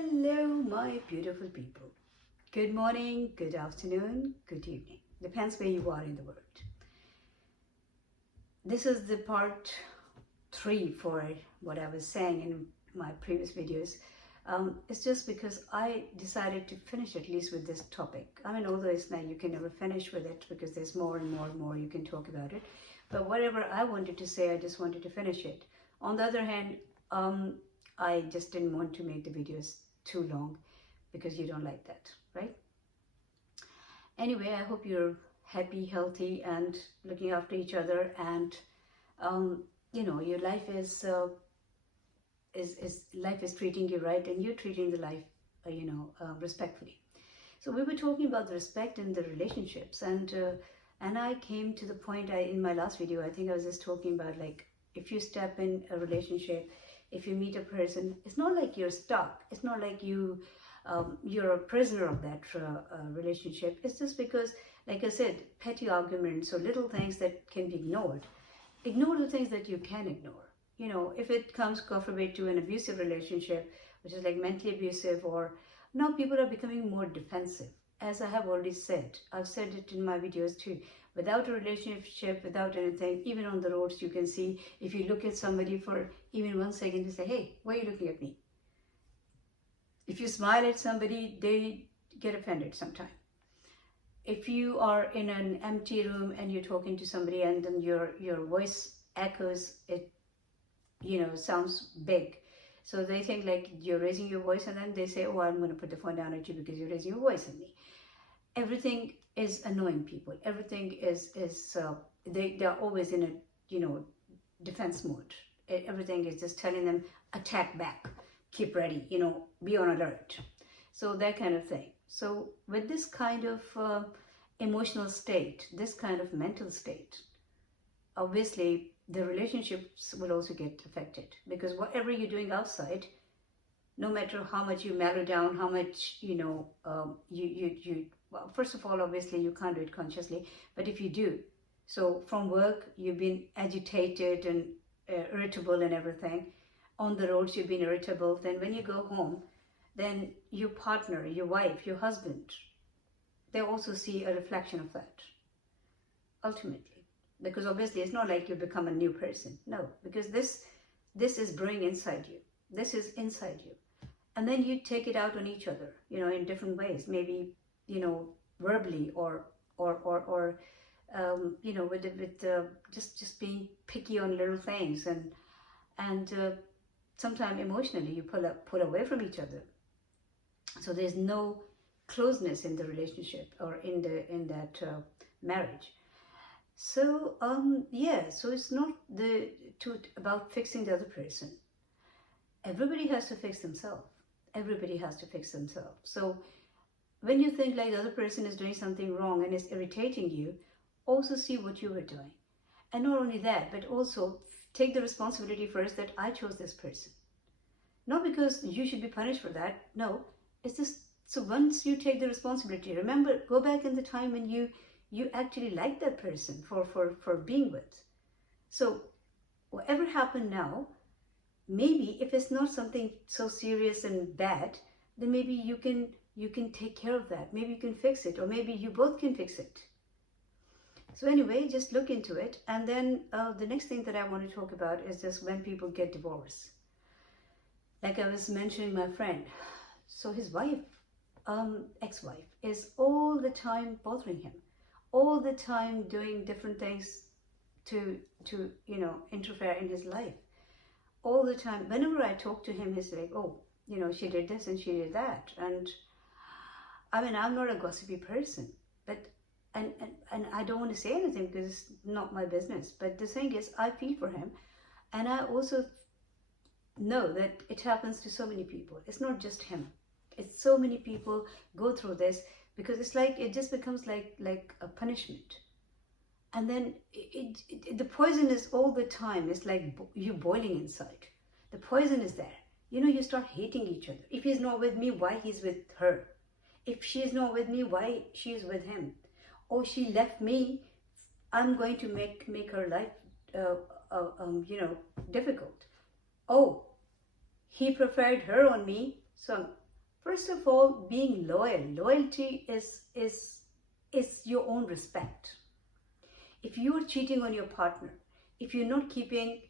Hello, my beautiful people. Good morning, good afternoon, good evening. Depends where you are in the world. This is the part 3 for what I was saying in my previous videos. It's just because I decided to finish at least with this topic. I mean, although it's not, you can never finish with it because there's more and more and more you can talk about it. But whatever I wanted to say, I just wanted to finish it. On the other hand, I just didn't want to make the videos too long because you don't like that, right? Anyway, I hope you're happy, healthy, and looking after each other, and your life is life is treating you right, and you're treating the life, respectfully. So we were talking about the respect in the relationships, and I came to the point. In my last video, I think I was just talking about, like, if you step in a relationship, if you meet a person, it's not like you're stuck. It's not like you're a prisoner of that relationship. It's just because, like I said, petty arguments or little things that can be ignored. Ignore the things that you can ignore. You know, if it comes, God forbid, to an abusive relationship, which is like mentally abusive, or now people are becoming more defensive. As I have already said, I've said it in my videos too. Without a relationship, without anything, even on the roads, you can see, if you look at somebody for even 1 second, you say, hey, why are you looking at me? If you smile at somebody, they get offended sometimes. If you are in an empty room and you're talking to somebody and then your voice echoes, it, sounds big. So they think like you're raising your voice, and then they say, oh, I'm going to put the phone down at you because you're raising your voice at me. Everything is annoying people. Everything is they're always in a, defense mode. Everything is just telling them, attack back, keep ready, be on alert. So that kind of thing. So with this kind of emotional state, this kind of mental state, obviously the relationships will also get affected, because whatever you're doing outside, no matter how much you mellow down, how much, well, first of all, obviously you can't do it consciously, but if you do, so from work, you've been agitated and irritable and everything. On the roads, you've been irritable. Then when you go home, then your partner, your wife, your husband, they also see a reflection of that, ultimately. Because obviously it's not like you become a new person. No, because this is brewing inside you. This is inside you. And then you take it out on each other, in different ways. Maybe, verbally or with just being picky on little things, and sometimes emotionally you pull away from each other. So there's no closeness in the relationship or in that marriage. So so it's not about fixing the other person. Everybody has to fix themselves. Everybody has to fix themselves. So when you think like the other person is doing something wrong and is irritating you, also see what you were doing. And not only that, but also take the responsibility first that I chose this person. Not because you should be punished for that. No, it's just, so once you take the responsibility, remember, go back in the time when you actually liked that person for being with. So whatever happened now, maybe if it's not something so serious and bad, then maybe you can take care of that. Maybe you can fix it, or maybe you both can fix it. So anyway, just look into it. And then the next thing that I want to talk about is just when people get divorced. Like I was mentioning my friend, so his wife, ex-wife, is all the time bothering him, all the time doing different things to interfere in his life. All the time, whenever I talk to him, he's like, oh, she did this and she did that. And I mean, I'm not a gossipy person, but and I don't want to say anything because it's not my business. But the thing is, I feel for him, and I also know that it happens to so many people. It's not just him. It's so many people go through this, because it's like it just becomes like a punishment. And then the poison is all the time. It's like you boiling inside. The poison is there. You start hating each other. If he's not with me, why he's with her? If she's not with me, why she's with him? Oh, she left me, I'm going to make her life difficult. Oh, he preferred her on me, so First of all, being loyal. Loyalty is your own respect. If you are cheating on your partner, if you're not keeping,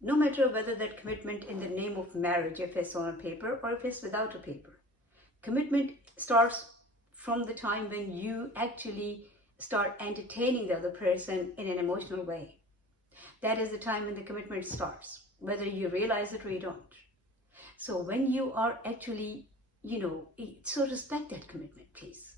no matter whether that commitment in the name of marriage, if it's on a paper or if it's without a paper, commitment starts from the time when you actually start entertaining the other person in an emotional way. That is the time when the commitment starts, whether you realize it or you don't. So when you are actually, so respect that commitment, please.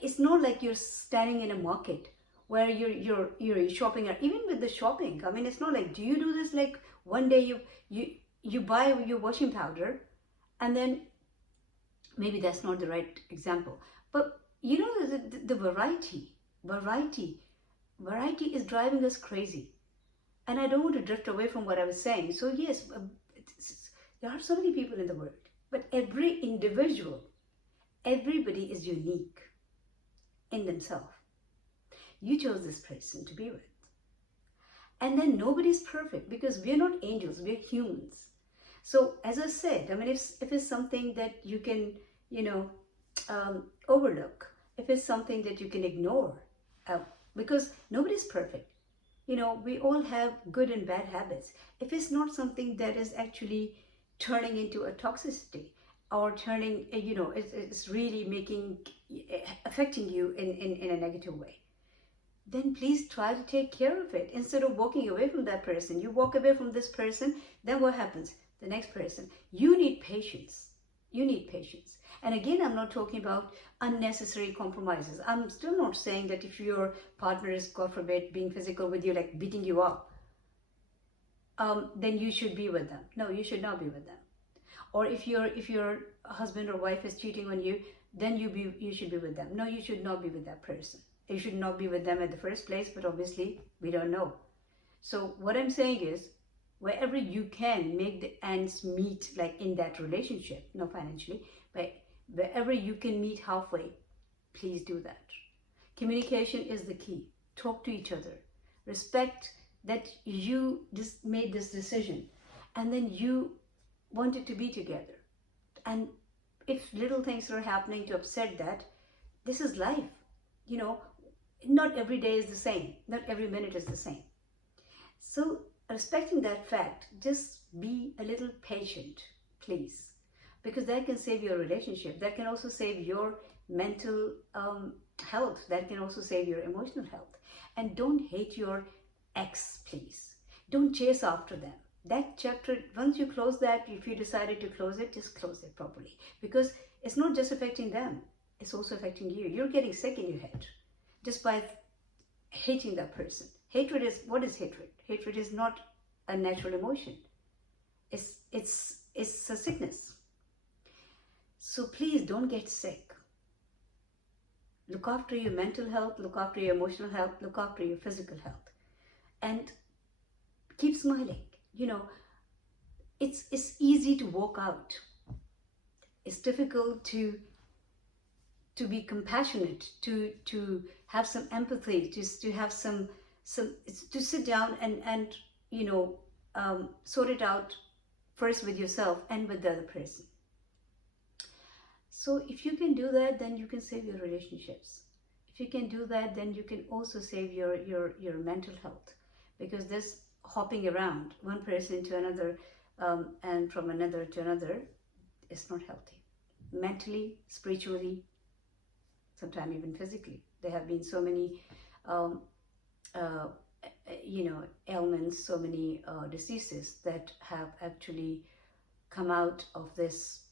It's not like you're standing in a market where you're shopping, or even with the shopping. I mean, it's not like, do you do this like one day you buy your washing powder, and then maybe that's not the right example, but the variety is driving us crazy. And I don't want to drift away from what I was saying. So yes, there are so many people in the world, but every individual, everybody is unique in themselves. You chose this person to be with. And then nobody's perfect, because we're not angels, we're humans. So as I said, I mean, if it's something that you can, overlook, if it's something that you can ignore, because nobody's perfect. We all have good and bad habits. If it's not something that is actually turning into a toxicity, or turning, it's really affecting you in a negative way, then please try to take care of it instead of walking away from that person. You walk away from this person, then what happens? The next person. You need patience. You need patience. And again, I'm not talking about unnecessary compromises. I'm still not saying that if your partner is, God forbid, being physical with you, like beating you up, then you should be with them. No, you should not be with them. Or if your husband or wife is cheating on you, then you should be with them. No, you should not be with that person. You should not be with them in the first place, but obviously we don't know. So what I'm saying is, wherever you can make the ends meet, like in that relationship, not financially, but wherever you can meet halfway, please do that. Communication is the key. Talk to each other. Respect that you just made this decision, and then you wanted to be together. And if little things are happening to upset that, this is life. Not every day is the same. Not every minute is the same. So respecting that fact, just be a little patient, please, because that can save your relationship. That can also save your mental health. That can also save your emotional health. And don't hate your ex, please. Don't chase after them. That chapter, once you close that, if you decided to close it, just close it properly, because it's not just affecting them, it's also affecting you. You're getting sick in your head just by hating that person. Hatred is, what is hatred? Hatred is not a natural emotion. It's a sickness. So please don't get sick. Look after your mental health, look after your emotional health, look after your physical health, and keep smiling. It's easy to walk out. It's difficult to be compassionate, to have some empathy, just to have some to sit down and sort it out first with yourself and with the other person. So if you can do that, then you can save your relationships. If you can do that, then you can also save your mental health, because this hopping around one person to another and from another to another is not healthy. Mentally, spiritually, sometimes even physically. There have been so many ailments, so many diseases that have actually come out of this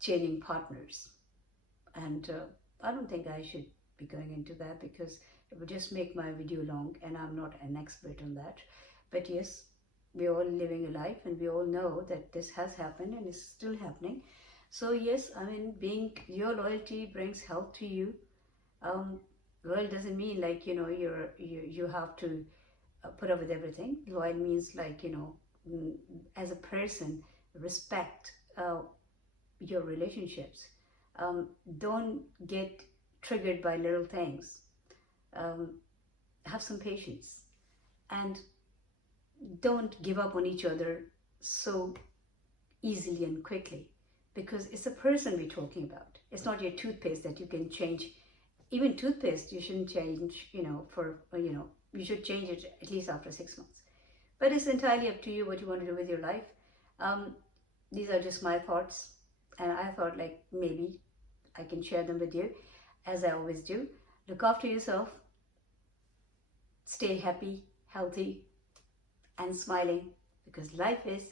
changing partners. And I don't think I should be going into that, because it would just make my video long, and I'm not an expert on that. But yes, we're all living a life, and we all know that this has happened and is still happening. So yes, I mean, your loyalty brings health to you. Loyal doesn't mean like you have to put up with everything. Loyal means like as a person, respect your relationships. Don't get triggered by little things. Have some patience, and don't give up on each other so easily and quickly, because it's a person we're talking about. It's not your toothpaste that you can change. Even toothpaste, you shouldn't change, you should change it at least after 6 months. But it's entirely up to you what you want to do with your life. These are just my thoughts, and I thought like maybe I can share them with you, as I always do. Look after yourself, stay happy, healthy, and smiling, because life is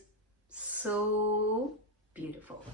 so beautiful.